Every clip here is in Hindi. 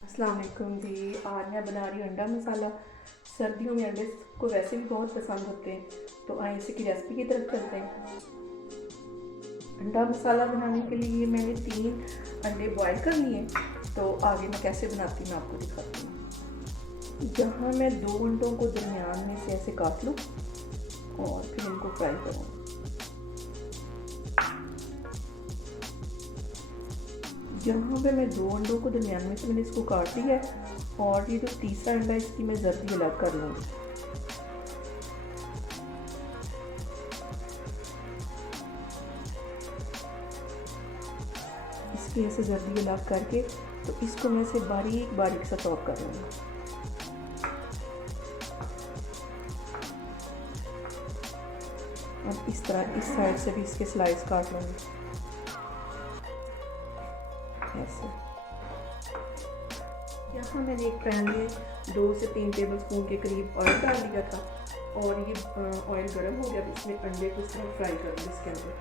अस्सलाम वालेकुम जी। आज मैं बना रही हूँ अंडा मसाला। सर्दियों में अंडे को वैसे भी बहुत पसंद होते हैं, तो आइए इसी की रेसिपी की तरफ चलते हैं। अंडा मसाला बनाने के लिए मैंने 3 अंडे बॉईल कर लिए। तो आगे मैं कैसे बनाती हूँ मैं आपको दिखाती हूँ। यहाँ मैं 2 अंडों को दरमियान में से ऐसे काट लूँ और फिर इनको फ्राई करूँगी। यहाँ पे मैं 2 अंडों को दरमियान में से मैंने इसको काट लिया है और ये जो तीसरा अंडा है इसकी मैं जर्दी अलग कर लूँगी। इसकी ऐसे जर्दी अलग करके तो इसको मैं से बारीक बारीक सा चॉप कर लूँगी। और इस तरह इस साइड से भी इसके स्लाइस काट लूँगी ऐसे। यहाँ मैंने एक पैन में 2 से 3 टेबलस्पून के करीब ऑयल डाल दिया था और ये ऑयल गर्म हो गया। इसमें अंडे को इस तरह फ्राई कर लूँ। इसके अंदर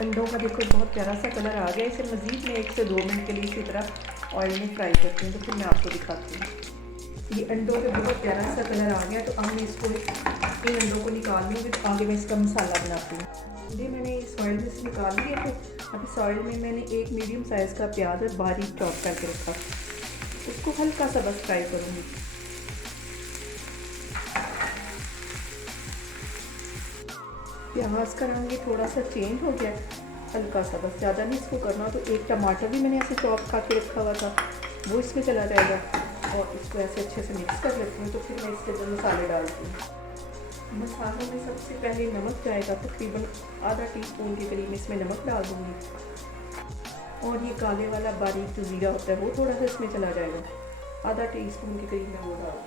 अंडों का देखो बहुत प्यारा सा कलर आ गया। इसे मज़ीद में 1 से 2 मिनट के लिए इसी तरह ऑयल में फ्राई करती हूँ, तो फिर मैं आपको दिखाती हूँ। ये अंडों पे बहुत प्यारा सा कलर आ गया, तो अब मैं इसको इन अंडों को निकाल लूँगी। तो आगे मैं इसका मसाला बनाती हूँ। अंडे मैंने इस ऑयल में से निकाल लिए थे। अब इस ऑयल में मैंने एक मीडियम साइज़ का प्याज और बारीक चॉप करके रखा, उसको हल्का सा बस फ्राई करूँगी। प्याज का रंग ये थोड़ा सा चेंज हो गया, हल्का सा बस, ज़्यादा नहीं इसको करना। तो एक टमाटर भी मैंने ऐसे चॉप करके रखा हुआ था, वो इसमें चला जाएगा और इसको ऐसे अच्छे से मिक्स कर लेती हूँ। तो फिर मैं इसके अंदर मसाले डालती हूँ। मसालों में सबसे पहले नमक जाएगा, तकरीबन आधा टीस्पून के करीब इसमें नमक डाल दूँगी। और ये काले वाला बारीक जो ज़ीरा होता है वो थोड़ा सा इसमें चला जाएगा, आधा टीस्पून के करीब मैं वो डाल।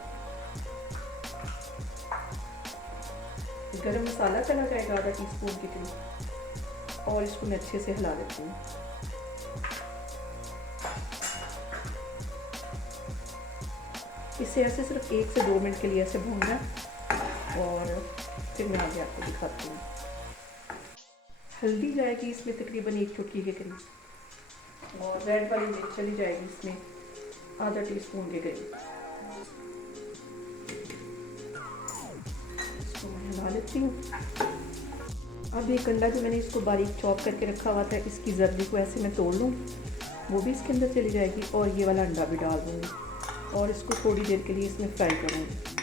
गरम मसाला चला जाएगा आधा टीस्पून के करीब और इसको मैं अच्छे से हिला देती हूँ। इसे ऐसे सिर्फ 1 से 2 मिनट के लिए ऐसे भूनना और फिर मैं आगे आपको दिखाती हूँ। हल्दी जाएगी इसमें तकरीबन 1 चुटकी के करीब और रेड वाली मिर्च चली जाएगी इसमें आधा टीस्पून के करीब। इसको मैं हिला लेती हूँ। अब एक अंडा जो मैंने इसको बारीक चॉप करके रखा हुआ था, इसकी जर्दी को ऐसे मैं तोड़ लूँगी, वो भी इसके अंदर चली जाएगी और ये वाला अंडा भी डाल दूँगी और इसको थोड़ी देर के लिए इसमें फ्राई करूँगी।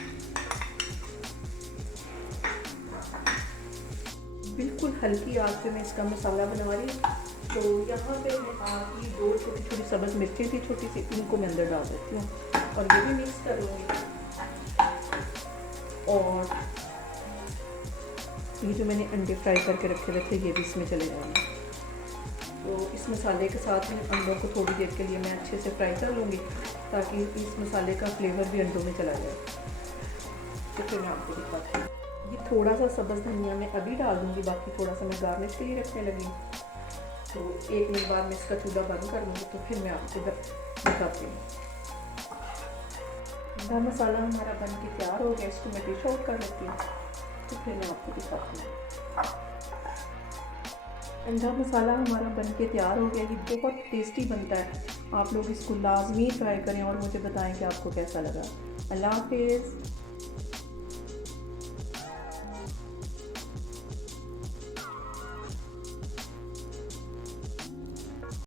बिल्कुल हल्की आग पे मैं इसका मसाला बना रही हूँ। तो यहाँ पे मैं आगे 2 छोटी छोटी सब्ज़ मिर्चें थी छोटी सी, इनको मैं अंदर डाल देती हूँ और ये भी मिक्स कर लूँगी। और ये जो मैंने अंडे फ्राई करके रखे थे ये भी इसमें चले जाएंगे। तो इस मसाले के साथ में अंडों को थोड़ी देर के लिए मैं अच्छे से फ्राई कर लूँगी ताकि इस मसाले का फ्लेवर भी अंडों में चला जाए। तो फिर मैं आपको दिखाती हूँ। ये थोड़ा सा सब्ज़ धनिया मैं अभी डाल दूँगी, बाकी थोड़ा सा मैं गार्निश के लिए रखने लगी। तो 1 मिनट बाद मैं इसका चूल्हा बंद कर दूँगी, तो फिर मैं आपको दिखाती हूँ। अंडा मसाला हमारा बन के तैयार हो गया, इसको मैं डिश आउट कर लेती हूँ, तो फिर मैं आपको दिखाती हूँ। अंडा मसाला हमारा बन के तैयार हो गया। ये बहुत टेस्टी बनता है, आप लोग इसको लाजमी ट्राई करें और मुझे बताएं कि आपको कैसा लगा। अल्लाह हाफिज़।